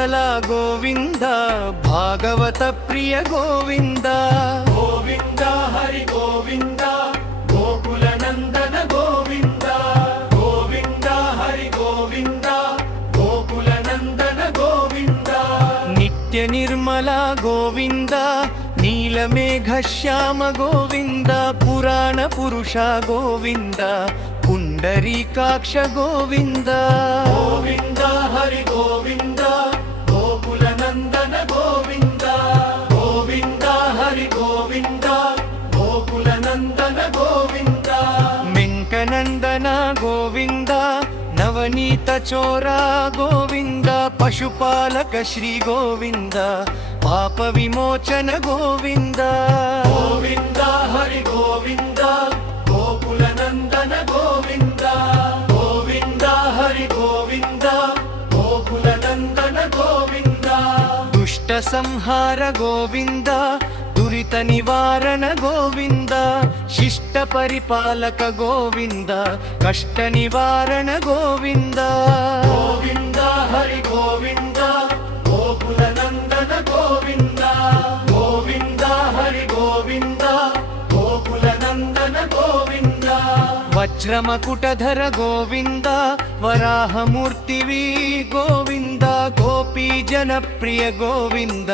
ಮಂಗಲ ಗೋವಿಂದ ಭಾಗವತ ಪ್ರಿಯ ಗೋವಿಂದ ಗೋವಿಂದ ಹರಿ ಗೋವಿಂದ ಗೋಕುಲ ನಂದನ ಗೋವಿಂದ ಗೋವಿಂದ ಹರಿ ಗೋವಿಂದ ಗೋಕುಲ ನಂದನ ಗೋವಿಂದ ನಿತ್ಯ ನಿರ್ಮಲ ಗೋವಿಂದ ನೀಲಮೇಘ ಶ್ಯಾಮ ಗೋವಿಂದ ಪುರಾಣ ಪುರುಷ ಗೋವಿಂದ ಪುಂಡರೀಕಾಕ್ಷ ಗೋವಿಂದ ಗೋವಿಂದ ಹರಿ ಗೋವಿಂದ ಗೋಕುಲ ನಂದನ ಗೋವಿಂದ ಗೋವಿಂದ ಹರಿ ಗೋವಿಂದ ಗೋಕುಲ ನಂದನ ಗೋವಿಂದ ವೆಂಕನಂದನ ಗೋವಿಂದ ನವನೀತ ಚೋರ ಗೋವಿಂದ ಪಶುಪಾಲಕ ಶ್ರೀ ಗೋವಿಂದ ಪಾಪ ವಿಮೋಚನ ಗೋವಿಂದ ಗೋವಿಂದ ಹರಿ ಗೋವಿಂದ ಗೋಕುಲ ನಂದನ ಗೋವಿಂದ ಗೋವಿಂದ ಹರಿ ಗೋವಿಂದ ಗೋಕುಲ ನಂದನ ಗೋವಿಂದ ದುಷ್ಟ ಸಂಹಾರ ಗೋವಿಂದ ದುರಿತ ನಿವಾರಣ ಗೋವಿಂದ ಶಿಷ್ಟ ಪರಿಪಾಲಕ ಗೋವಿಂದ ಕಷ್ಟ ನಿವಾರಣ ಗೋವಿಂದ ಗೋವಿಂದ ಹರಿ ಗೋವಿಂದ ಗೋಕುಲ ನಂದನ ಗೋವಿಂದ ಗೋವಿಂದ ಹರಿ ಗೋವಿಂದ ಗೋಕುಲ ನಂದನ ಗೋವಿಂದ ವಜ್ರಮಕುಟಧರ ಗೋವಿಂದ ವರಾಹಮೂರ್ತಿವಿ ಗೋವಿಂದ ಗೋಪಿ ಜನಪ್ರಿಯ ಗೋವಿಂದ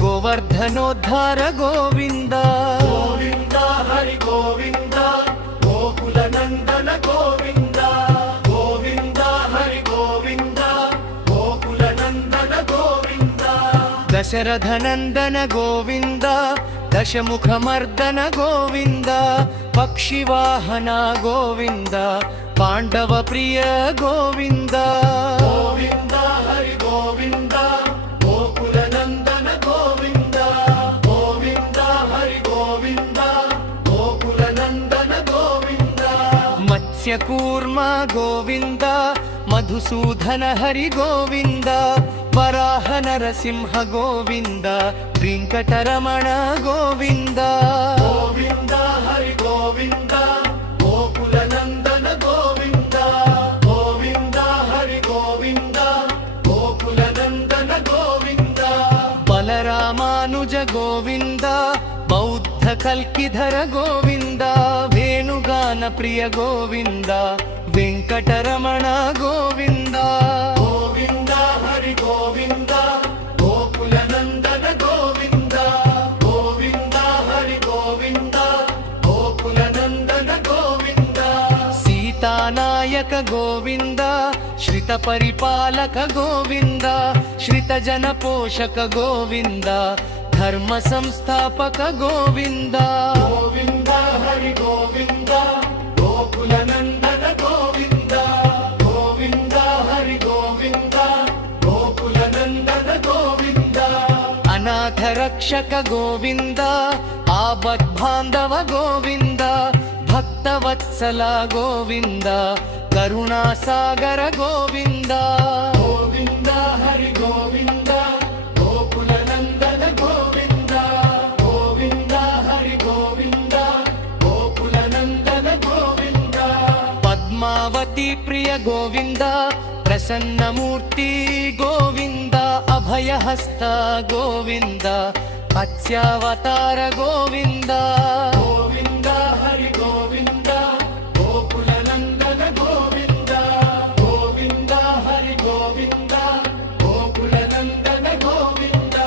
ಗೋವರ್ಧನೋದ್ಧಾರ ಗೋವಿಂದ ಗೋವಿಂದ ಹರಿ ಗೋವಿಂದ ಗೋಕುಲ ನಂದನ ಗೋವಿಂದ ಗೋವಿಂದ ಹರಿ ಗೋವಿಂದ ಗೋಕುಲ ನಂದನ ಗೋವಿಂದ ದಶರಥ ನಂದನ ಗೋವಿಂದ ದಶಮುಖಮರ್ದನ ಗೋವಿಂದ ಪಕ್ಷಿವಾಹನ ಗೋವಿಂದ ಪಾಂಡವ ಪ್ರಿಯ ಗೋವಿಂದ ಗೋವಿಂದ ಹರಿ ಗೋವಿಂದ ಗೋಕುಲ ನಂದನ ಗೋವಿಂದ ಗೋವಿಂದ ಹರಿ ಗೋವಿಂದ ಗೋಕುಲ ನಂದನ ಗೋವಿಂದ ಮತ್ಸ್ಯಕೂರ್ಮ ಗೋವಿಂದ ಮಧುಸೂದನ ಹರಿ ಗೋವಿಂದ ವರಾಹ ನರಸಿಂಹ ಗೋವಿಂದ ವೆಂಕಟರಮಣ ಗೋವಿಂದ ಗೋವಿಂದ ಹರಿ ಗೋವಿಂದ ಗೋಕುಲ ನಂದನ ಗೋವಿಂದ ಗೋವಿಂದ ಹರಿ ಗೋವಿಂದ ಗೋಕುಲ ನಂದನ ಗೋವಿಂದ ಬಲರಾಮಾನುಜ ಗೋವಿಂದ ಬೌದ್ಧ ಕಲ್ಕಿಧರ ಗೋವಿಂದ ವೇಣುಗಾನ ಪ್ರಿಯ ಗೋವಿಂದ ವೆಂಕಟರಮಣ ಗೋವಿಂದ ಗೋವಿಂದ ಹರಿ ಗೋವಿಂದ ಗೋಕುಲ ನಂದನ ಗೋವಿಂದ ಗೋವಿಂದ ಹರಿ ಗೋವಿಂದ ಗೋಕುಲ ನಂದನ ಗೋವಿಂದ ಸೀತಾನಾಯಕ ಗೋವಿಂದ ಶ್ರಿತ ಪರಿಪಾಲಕ ಗೋವಿಂದ ಶ್ರಿತ ಜನ ಪೋಷಕ ಗೋವಿಂದ ಧರ್ಮ ಸಂಸ್ಥಾಪಕ ಗೋವಿಂದ ಗೋವಿಂದ ಹರಿ ಗೋವಿಂದ ಗೋಕುಲ ನಂದನ ಗೋವಿಂದ ಗೋವಿಂದ ಹರಿ ಗೋವಿಂದ ಗೋಕುಲ ನಂದನ ಗೋವಿಂದ ಅನಾಥ ರಕ್ಷಕ ಗೋವಿಂದ ಆಪದ್ ಬಾಂಧವ ಗೋವಿಂದ ಭಕ್ತವತ್ಸಲ ಗೋವಿಂದ ಕರುಣಾಸಾಗರ ಗೋವಿಂದ ಗೋವಿಂದ ಹರಿ ಗೋವಿಂದ ಗೋಕುಲ ನಂದನ ಗೋವಿಂದ ಗೋವಿಂದ ಹರಿ ಗೋವಿಂದ ಗೋಕುಲ ನಂದನ ಗೋವಿಂದ ಪದ್ಮಾವತಿ ಪ್ರಿಯ ಗೋವಿಂದ ಪ್ರಸನ್ನ ಮೂರ್ತಿ ಗೋವಿಂದ ಅಭಯಹಸ್ತ ಗೋವಿಂದ ಮತ್ಸ್ಯಾವತಾರ ಗೋವಿಂದ ಗೋವಿಂದ ಹರಿ ಗೋವಿಂದ ಗೋಕುಲ ನಂದನ ಗೋವಿಂದ ಗೋವಿಂದ ಹರಿ ಗೋವಿಂದ ಗೋಕುಲ ನಂದನ ಗೋವಿಂದ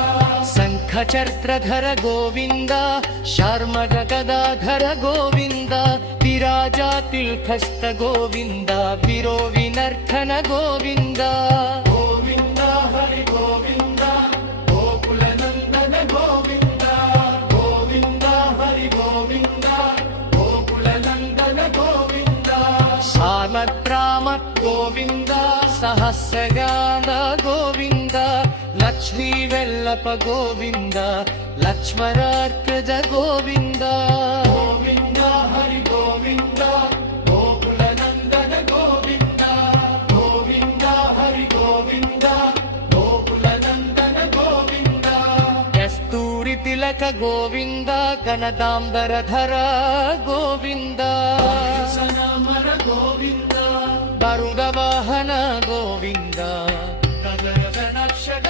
ಶಂಖಚಕ್ರಧರ ಗೋವಿಂದ ಶಾರ್ಮಗ ಗದಾಧರ ಗೋವಿಂದ ವಿರಾಜಾ ತೀರ್ಥಸ್ಥ ಗೋವಿಂದ ವಿರೋ ವಿನರ್ಥನ ಗೋವಿಂದ ಗೋವಿಂದ ಹರಿ ಗೋವಿಂದ ಗೋಕುಲ ನಂದನ ಗೋವಿಂದ ಗೋವಿಂದ ಹರಿ ಗೋವಿಂದ ಗೋಕುಲ ನಂದನ ಗೋವಿಂದ ಸಾಮತ್ರಾಮತ್ ಗೋವಿಂದ ಸಹಸ್ರಗಾನ ಗೋವಿಂದ ಲಕ್ಷ್ಮೀ ವೆಲ್ಲಪ ಗೋವಿಂದ ಲಕ್ಷ್ಮರಾರ್ಕಜ ಗೋವಿಂದ ಗೋವಿಂದ ಹರಿ ಗೋವಿಂದ ಗೋಕುಲ ನಂದನ ಗೋವಿಂದ ಗೋವಿಂದ ಹರಿ ಗೋವಿಂದ ಗೋಕುಲ ನಂದನ ಗೋವಿಂದ ಕಸ್ತೂರಿ ತಿಲಕ ಗೋವಿಂದ ಕನದಾಂಬರಧರ ಗೋವಿಂದ ಮರ ಗೋವಿಂದ ಗರುಡ ವಾಹನ ಗೋವಿಂದ ಗಗನಕ್ಷಕ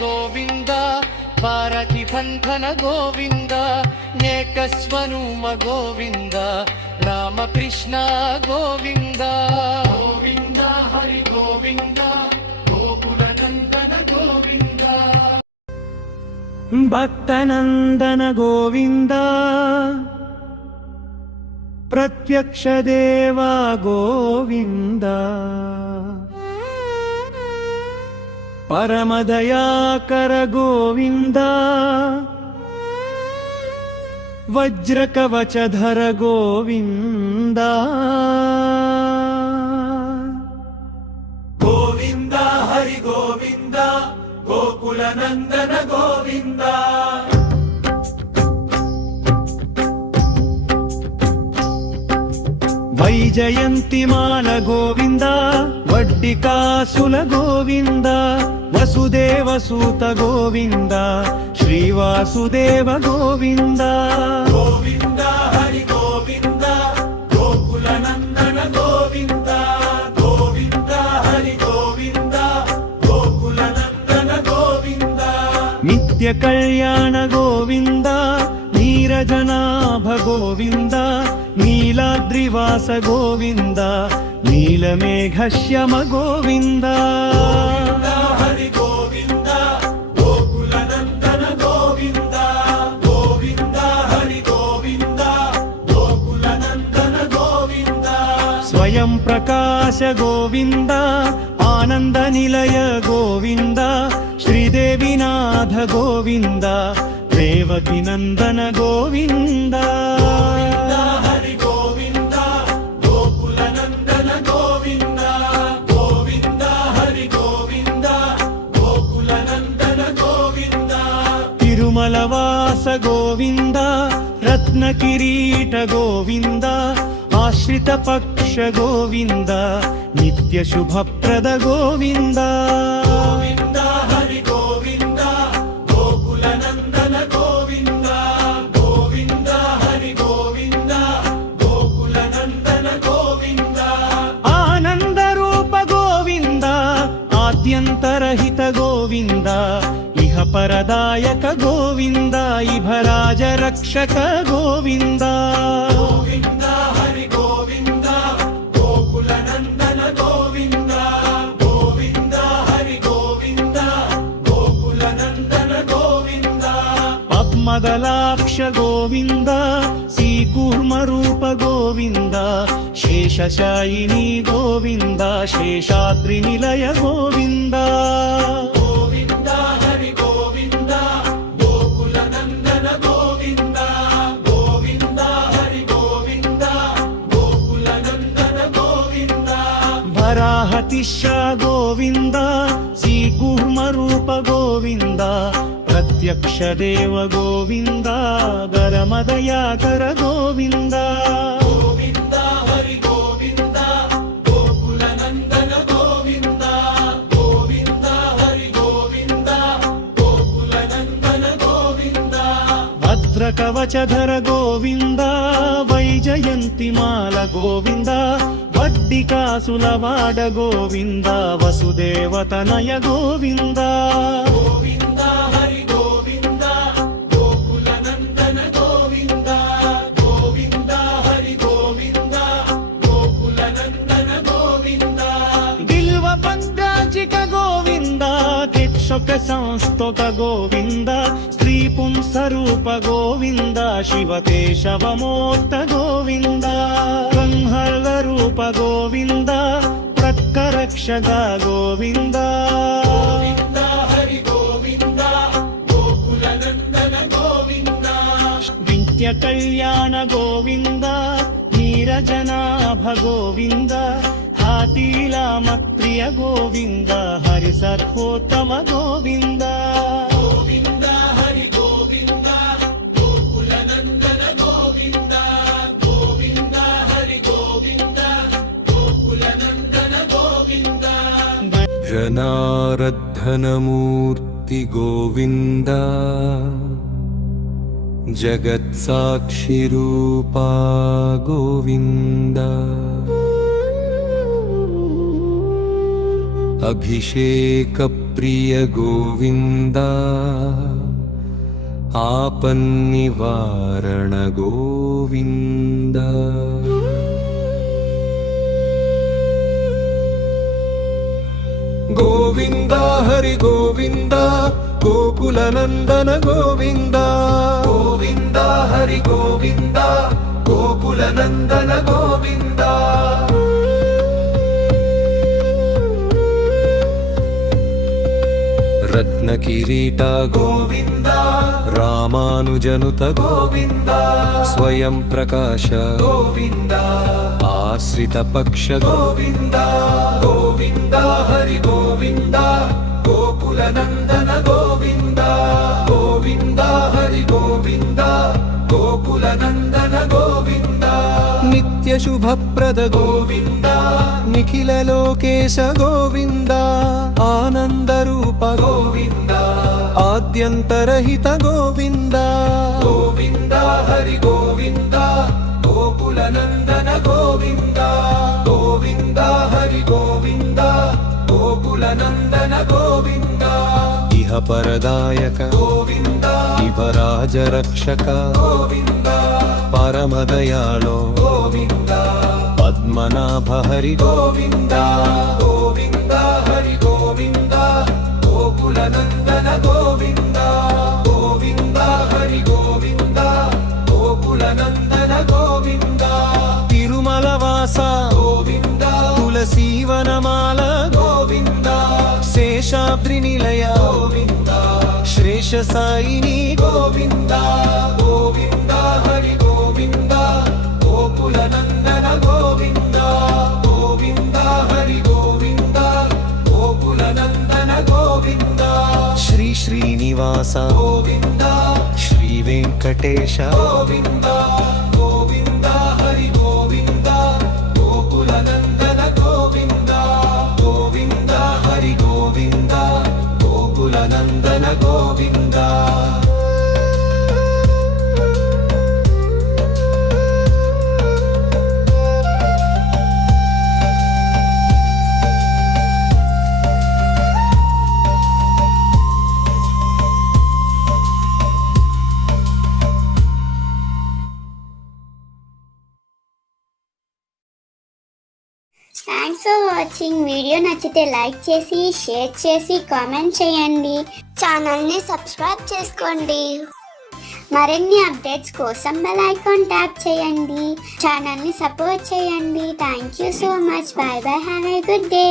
ಗೋವಿಂದ ಪಾರತಿ ಬಂಧನ ಗೋವಿಂದ ಏಕಸ್ವರೂಪ ಗೋವಿಂದ ರಾಮಕೃಷ್ಣ ಗೋವಿಂದ ಗೋವಿಂದ ಹರಿ ಗೋವಿಂದ ಗೋಕುಲನಂದನ ಗೋವಿಂದ ಭಕ್ತನಂದನ ಗೋವಿಂದ ಪ್ರತ್ಯಕ್ಷ ದೇವ ಗೋವಿಂದ ಪರಮದಯಾಕರ ಗೋವಿಂದ ವಜ್ರಕವಚಧರ ಗೋವಿಂದ ಗೋವಿಂದ ಹರಿ ಗೋವಿಂದ ಗೋಕುಲನಂದನ ಗೋವಿಂದ ವೈಜಯಂತಿಮಾಲ ಗೋವಿಂದ ವಡ್ಡಿಕಾಸುಲ ಗೋವಿಂದ ವಸುದೇವಸೂತ ಗೋವಿಂದ ಶ್ರೀವಾಸುದೇವ ಗೋವಿಂದ ಗೋವಿಂದ ಹರಿ ಗೋವಿಂದ ಗೋಕುಲನಂದನ ಗೋವಿಂದ ಗೋವಿಂದ ಹರಿ ಗೋವಿಂದ ಗೋಕುಲನಂದನ ಗೋವಿಂದ ನಿತ್ಯ ಕಲ್ಯಾಣ ಗೋವಿಂದ ನೀರಜನಾಭ ಗೋವಿಂದ ನೀಲಾದ್ರಿವಾಸ ಗೋವಿಂದ ನೀಲಮೇಘಶ್ಯಮ ಗೋವಿಂದ ಗೋವಿಂದ ಹರಿ ಗೋವಿಂದ ಗೋಕುಲನಂದನ ಗೋವಿಂದ ಗೋವಿಂದ ಹರಿ ಗೋವಿಂದ ಗೋಕುಲನಂದನ ಗೋವಿಂದ ಸ್ವಯಂ ಪ್ರಕಾಶ ಗೋವಿಂದ ಆನಂದ ನಿಲಯ ಗೋವಿಂದ ಶ್ರೀದೇವಿನಾಥ ಗೋವಿಂದ ದೇವಕಿ ನಂದನ ಗೋವಿಂದ ಗೋವಿಂದ ಹರಿ ಗೋವಿಂದ ಗೋಕುಲನಂದನ ಗೋವಿಂದ ಗೋವಿಂದ ಹರಿ ಗೋವಿಂದ ಗೋಕುಲನಂದನ ಗೋವಿಂದ ತಿರುಮಲವಾಸ ಗೋವಿಂದ ರತ್ನ ಕಿರೀಟ ಗೋವಿಂದ ಆಶ್ರಿತ ಪಕ್ಷ ಗೋವಿಂದ ನಿತ್ಯ ಶುಭಪ್ರದ ಗೋವಿಂದ ಗೋವಿಂದ ಹರಿ ಗೋವಿಂದ ಗೋಕುಲನಂದನ ಗೋವಿಂದ ಗೋವಿಂದ ಹರಿ ಗೋವಿಂದ ಗೋಕುಲನಂದನ ಗೋವಿಂದ ಆನಂದ ರೂಪ ಗೋವಿಂದ ಆದ್ಯಂತರಹಿತ ಗೋವಿಂದ ಇಹ ಪರದಾಯಕ ಗೋವಿಂದ ಇಭರಾಜ ರಕ್ಷಕ ಗೋವಿಂದ ಗೋವಿಂದ ಹರಿ ಗೋವಿಂದ ಗೋಕುಲನಂದನ ಗೋವಿಂದ ಗೋವಿಂದ ಹರಿ ಗೋವಿಂದ ಗೋಕುಲನಂದನ ಗೋವಿಂದ ಪದ್ಮದಲಾಕ್ಷ ಗೋವಿಂದ ಶ್ರೀಕೂರ್ಮ ರೂಪ ಗೋವಿಂದ ಶೇಷಶಾಯಿನಿ ಗೋವಿಂದ ಶೇಷಾದ್ರಿ ನಿಲಯ ಗೋವಿಂದ ಗೋವಿಂದ ಹರಿ ಗೋವಿಂದ ಗೋಕುಲನಂದನ ಗೋವಿಂದ ಗೋವಿಂದ ಹರಿ ಗೋವಿಂದ ಗೋಕುಲನಂದನ ಗೋವಿಂದ ವರಾಹತಿಶ ಗೋವಿಂದ ಶ್ರೀಕೂರ್ಮ ರೂಪ ಗೋವಿಂದ ಪ್ರತ್ಯಕ್ಷ ದೇವ ಗೋವಿಂದ ಗರಮದಯಾಕರ ಗೋವಿಂದ ಗೋವಿಂದ ಹರಿ ಗೋವಿಂದ ಗೋಕುಲನಂದನ ಗೋವಿಂದ ಗೋವಿಂದ ಹರಿ ಗೋವಿಂದ ಗೋಕುಲನಂದನ ಗೋವಿಂದ ಭದ್ರಕವಚಧರ ಗೋವಿಂದ ವೈಜಯಂತಿಮಾಲ ಗೋವಿಂದ ವಡ್ಡಿಕಾಸುಲವಾಡ ಗೋವಿಂದ ವಸುದೇವತನಯ ಗೋವಿಂದ ಗೋವಿಂದ ಹರಿ ಗೋವಿಂದ ಗೋಕುಲನಂದನ ಗೋವಿಂದ ಗೋವಿಂದ ಹರಿ ಗೋವಿಂದ ಗೋಕುಲನಂದನ ಗೋವಿಂದ ಬಿಲ್ವ ಪಂಗಾಜಿಕ ಗೋವಿಂದ ಕಿಕ್ಷಕ ಸಂಸ್ತಕ ಗೋವಿಂದ ಸ್ತ್ರೀ ಪುಂಸರೂಪ ಗೋವಿಂದ ಶಿವಕೇಶವಮೋಕ್ತ ಗೋವಿಂದ ಸಂಹರ್ವ ರೂಪ ಗೋವಿಂದ ಪ್ರತ್ಕರಕ್ಷಕ ಗೋವಿಂದ ಗೋವಿಂದ ಹರಿ ಗೋವಿಂದ ಗೋಕುಲನಂದನ ಗೋವಿಂದ ವಿಂತ್ಯ ಕಲ್ಯಾಣ ಗೋವಿಂದ ನೀರಜನಾಭ ಗೋವಿಂದ ಹಾತೀಲಾಮಪ್ರಿಯ ಗೋವಿಂದ ಹರಿಸರ್ವೋತ್ತಮ ಗೋವಿಂದ ಗೋವಿಂದ ಹರಿ ಗೋವಿಂದ ಗೋಕುಲನಂದನ ಗೋವಿಂದ ಗೋವಿಂದ ಹರಿ ಗೋವಿಂದ ಗೋಕುಲನಂದನ ಗೋವಿಂದ जनार्दनमूर्ति गोविन्द जगत्साक्षिरूपा गोविन्द अभिषेक ప్రియ గోవింద ఆపన్నివారణ గోవింద గోవింద హరి గోవింద గోకుల నందన గోవింద గోవింద హరి గోవింద గోకుల నందన గోవింద రత్న కిరీట గోవింద రామానుజనుత గోవింద స్వయం ప్రకాశ గోవింద ఆశ్రిత పక్ష గోవింద గోవింద హరి గోవింద గోకుల నందన గోవింద గోవింద హరి గోవింద గోకుల నందన గోవింద నిత్య శుభప్రద గోవింద నిఖిల లోకేశ గోవింద ఆనంద రూప గోవింద ఆద్యంతరహిత గోవింద గోవింద హరి గోవింద గోకుల నందన గోవింద గోవింద హరి గోవింద గోకుల నందన గోవింద ఇహ పరదాయక గోవింద శివరాజ రక్షక గోవింద పరమదయాళో గోవింద పద్మనాభ హరి గోవింద గోవింద హరి గోవింద గోకుల నందన గోవింద గోవింద హరి గోవింద గోకుల నందన గోవింద తిరుమల వాస గోవింద తులసీవనమాల గోవింద శేషాద్రి నిలయ గోవింద శ్రేష సాయిని Govinda Govinda Hari Govinda Gokula Nandana Govinda Govinda Hari Govinda Gokula Nandana Govinda Sri Srinivasa Govinda Sri Venkatesha Govinda Govinda Hari Govinda Gokula Nandana Govinda Govinda Hari Govinda Gokula Nandana Govinda thanks for watching. Video నచ్చితే లైక్ చేసి షేర్ చేసి కామెంట్ చేయండి. ఛానల్ని సబ్స్క్రైబ్ చేసుకోండి. మరిన్ని అప్డేట్స్ కోసం బెల్ ఐకాన్ ట్యాప్ చేయండి. ఛానల్ని సపోర్ట్ చేయండి. Thank you so much. By by. Have a good day.